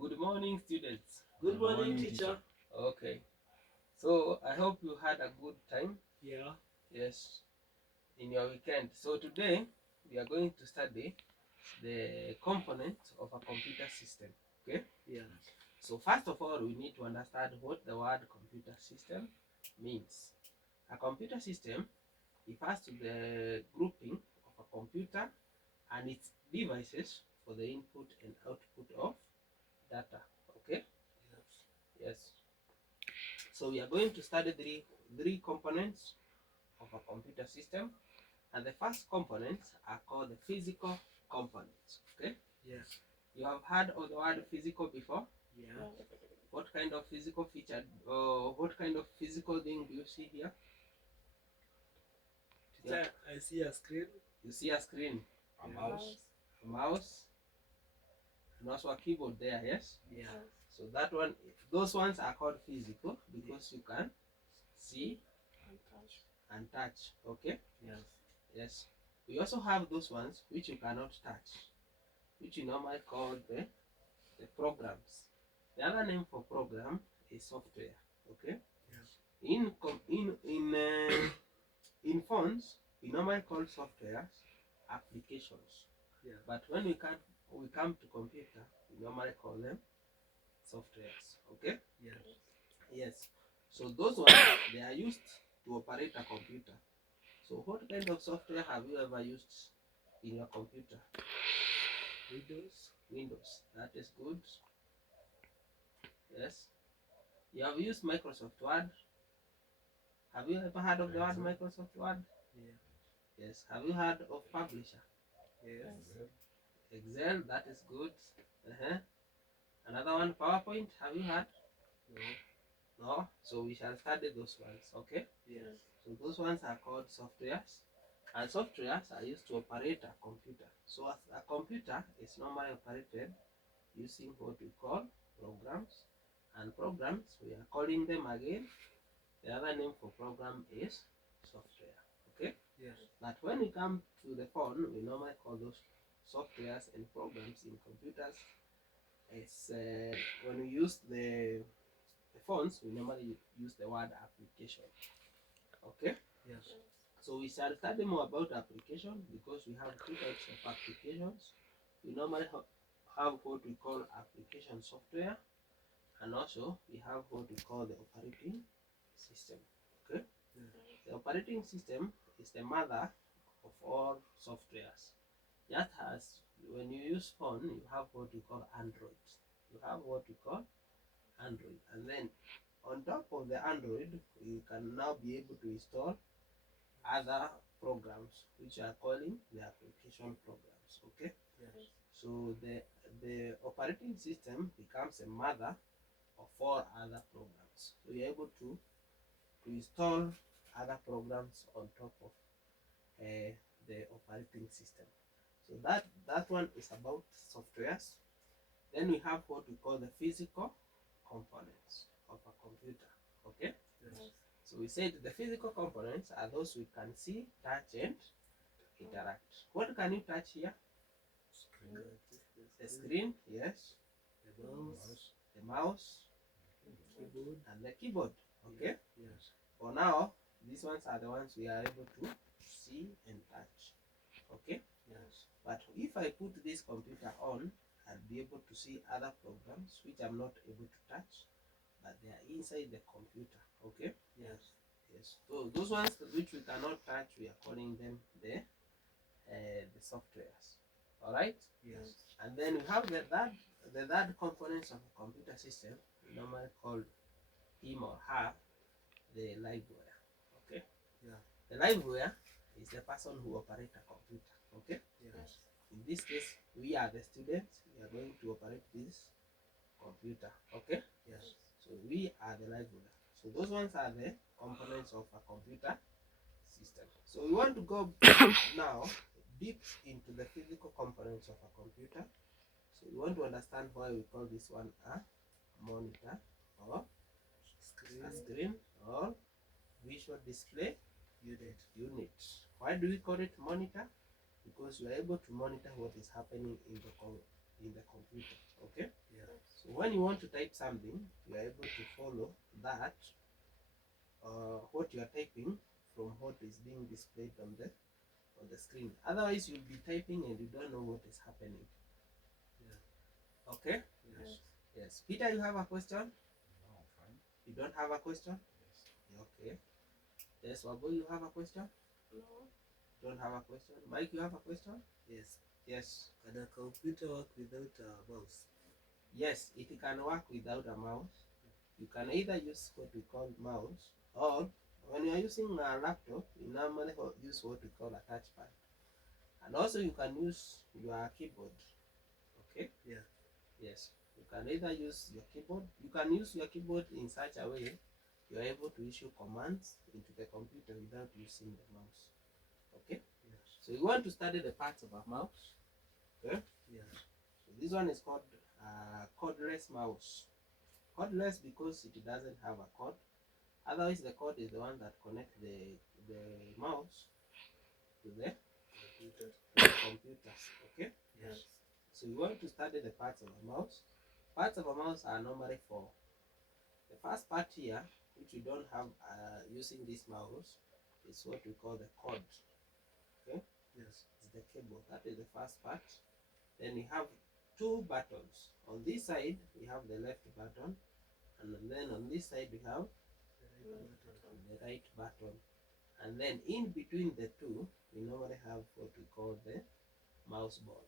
Good morning, students. Good morning, teacher. Okay, so I hope you had a good time. Yeah. Yes, in your weekend. So today we are going to study the components of a computer system. Okay. Yeah. So first of all, we need to understand what the word computer system means. A computer system refers to the grouping of a computer and its devices for the input and output of data. Okay. Yes. Yes. So we are going to study three components of a computer system, and the first components are called the physical components. Okay, Yes. you have heard of the word physical before. Yeah. What kind of physical feature or what kind of physical thing do you see here? Teacher, I see a screen. You see a screen, A mouse. a mouse, and also a keyboard there. Yes. Yeah. So that one, those ones are called physical because you can see and touch. Okay. Yes. Yes. We also have those ones which you cannot touch, which we normally call the programs. The other name for program is software. Okay. Yes. In phones, we normally call softwares applications. Yeah. But when we come to computer, we normally call them softwares. Okay. Yes. Yes. So those ones they are used to operate a computer. So what kind of software have you ever used in your computer? Windows. Windows. That is good. Yes. You have used Microsoft Word. Have you ever heard of the word Microsoft Word? Yeah. Yes. Have you heard of Publisher? Yes. Excel. That is good. Uh-huh. Another one, PowerPoint. Have you heard? No. No. So we shall study those ones. Okay. Yes. So those ones are called softwares. And softwares are used to operate a computer. So a computer is normally operated using what we call programs. And programs, we are calling them again. The other name for program is software. Okay? Yes. But when we come to the phone, we normally call those softwares and programs in computers as when we use the phones, we normally use the word application. Okay? Yes. So we shall study more about application because we have two types of applications. We normally have what we call application software, and also we have what we call the operating system. Okay. Yes. The operating system is the mother of all softwares. Just as when you use phone, you have what we call Android. You have what we call Android, and then on top of the Android, you can now be able to install other programs which are calling the application programs. Okay. Yes. So the operating system becomes a mother of all other programs. So you're able to install other programs on top of the operating system. So that one is about softwares. Then we have what we call the physical components of a computer. Okay. Yes. So we said the physical components are those we can see, touch, and interact. What can you touch here? Screen. The screen, yes. The mouse. The mouse Keyboard. and the keyboard. Okay. Yes. For now, these ones are the ones we are able to see and touch. Okay. Yes. But if I put this computer on, I'll be able to see other programs which I'm not able to touch, but they are inside the computer. Okay. Yes. Yes. So those ones which we cannot touch, we are calling them the softwares. All right. Yes. And then we have the third components of a computer system, normally called him or her, the liveware. Okay. Yeah. The liveware is the person who operates a computer. Okay. Yes. In this case, we are the students. We are going to operate this computer. Okay. Yes. So we are the liveware. So those ones are the components of a computer system. So we want to go now deep into the physical components of a computer. So we want to understand why we call this one a monitor or a screen or visual display unit. Why do we call it monitor? Because we are able to monitor what is happening in the computer. Okay. Yeah. So when you want to type something, you are able to follow that what you are typing from what is being displayed on the screen. Otherwise, you'll be typing and you don't know what is happening. Yeah. Okay? Yes. Yes. Peter, you have a question? No, fine. You don't have a question? Yes. Okay. Yes, Wabu, you have a question? No. Don't have a question? Mike, you have a question? Yes. Yes. Can a computer work without a mouse? Yes, it can work without a mouse. You can either use what we call mouse, or when you are using a laptop, you normally use what we call a touchpad. And also you can use your keyboard. Okay? Yeah. Yes. You can either use your keyboard. You can use your keyboard in such a way you are able to issue commands into the computer without using the mouse. Okay? Yes. So you want to study the parts of a mouse. Okay? Yes. So this one is called cordless mouse. Cordless because it doesn't have a cord. Otherwise, the cord is the one that connects the mouse to the computer. Okay? Yes. So you want to study the parts of a mouse. Parts of a mouse are normally four. The first part here, which we don't have using this mouse, is what we call the cord. Okay? Yes. It's the cable. That is the first part. Then we have two buttons. On this side, we have the left button, and then on this side, we have the right button. And then in between the two, we normally have what we call the mouse ball.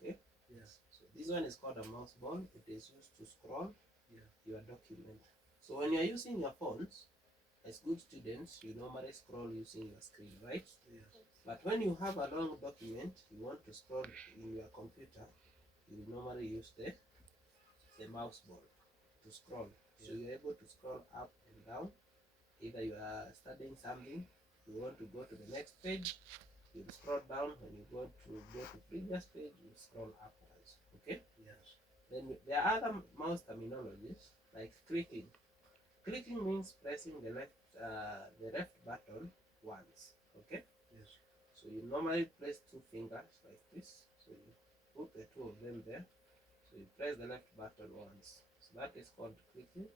Okay? Yes. So this one is called a mouse ball. It is used to scroll your document. So when you are using your phones, as good students, you normally scroll using your screen, right? Yes. But when you have a long document, you want to scroll in your computer, you normally use the mouse ball to scroll. So you're able to scroll up and down. Either you are studying something, you want to go to the next page, you scroll down. When you go to previous page, you scroll upwards. Okay? Yes. Then there are other mouse terminologies like clicking. Clicking means pressing the left button once. Okay? Yes. So you normally press two fingers like this. So you put the two of them there. So you press the left button once. So that is called clicking.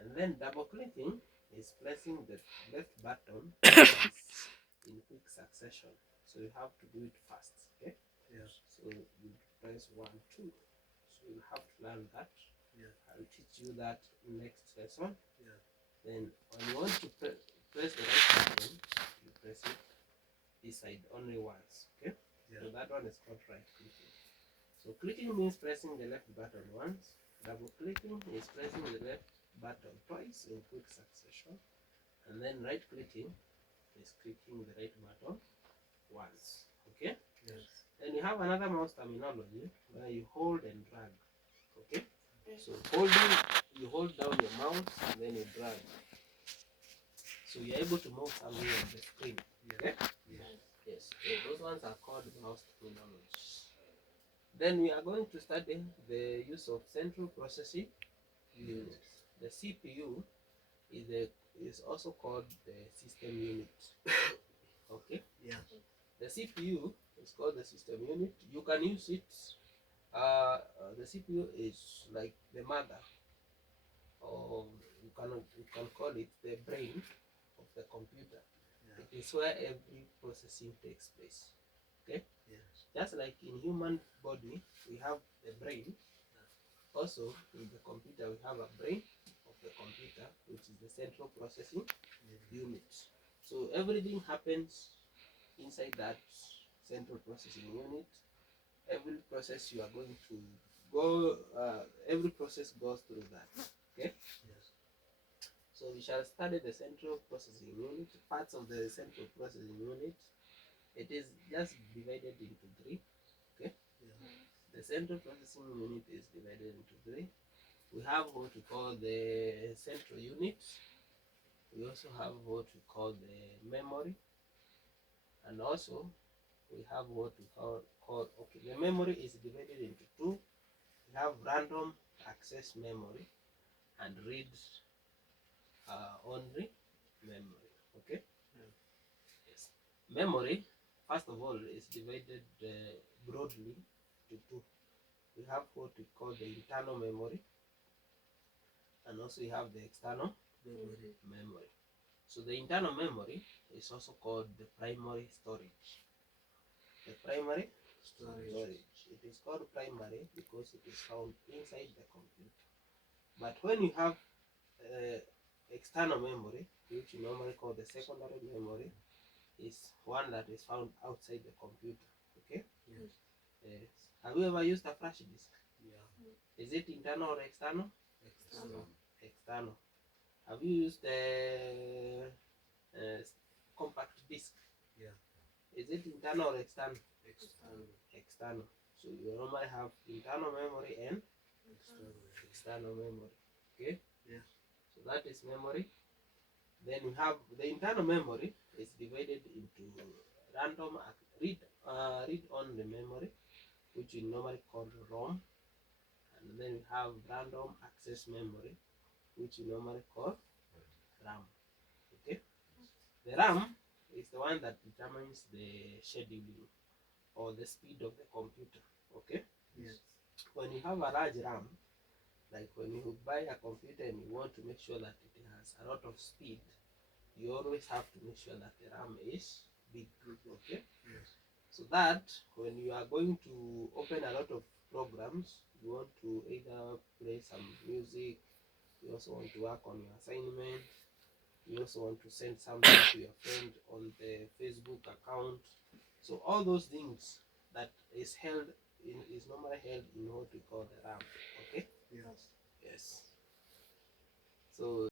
And then double clicking is pressing the left button twice in quick succession. So you have to do it fast. Okay? Yes. So you press 1, 2. So you have to learn that. Yeah. I'll teach you that next lesson. Yeah. Then when you want to press the right button, you press it this side only once. Okay? Yeah. So that one is called right clicking. So clicking means pressing the left button once. Double clicking is pressing the left button twice in quick succession. And then right clicking is clicking the right button once. Okay? Yes. Then you have another mouse terminology where you hold and drag. Okay? Yes. So you hold down your mouse and then you drag. So you're able to move something on the screen. Okay? Yes. Yes. So those ones are called mouse terminologies. Then we are going to study the use of central processing unit. The CPU is also called the system unit. Okay? Yeah. The CPU is called the system unit. You can use it. The CPU is like the mother, or you can call it the brain of the computer. Yeah. It is where every processing takes place. Okay? Yes. Just like in human body, we have the brain. Also, in the computer, we have a brain of the computer, which is the central processing unit. So everything happens inside that central processing unit. Every process you are going to go, every process goes through that. Okay? Yes. So we shall study the central processing unit, parts of the central processing unit. It is just divided into three. Okay? Yeah. The central processing unit is divided into three. We have what we call the central unit. We also have what we call the memory. And also we have what we call okay, the memory is divided into two. We have random access memory and read only memory. Okay? Yeah. Yes. Memory, first of all, is divided broadly to two. We have what we call the internal memory and also you have the external Memory. memory. So the internal memory is also called the primary storage. The primary Storage. It is called primary because it is found inside the computer. But when you have external memory, which you normally call the secondary memory, is one that is found outside the computer. Okay? Yes. Yes. Have you ever used a flash disk? Yeah. Is it internal or external? External. External. Have you used the compact disk? Yeah. Is it internal or external? External. External. So you normally have internal memory and external memory. Okay? Yeah. So that is memory. Then we have the internal memory is divided into random read only memory, which we normally call ROM, and then we have random access memory, which we normally call RAM. Okay, the RAM is the one that determines the scheduling or the speed of the computer. Okay, Yes. when you have a large RAM, like when you buy a computer and you want to make sure that it has a lot of speed, you always have to make sure that the RAM is big. Okay, Yes. so that when you are going to open a lot of programs, you want to either play some music, you also want to work on your assignment, you also want to send something to your friend on the Facebook account. So all those things that is normally held in what we call the RAM. Okay? Yes. Yes. So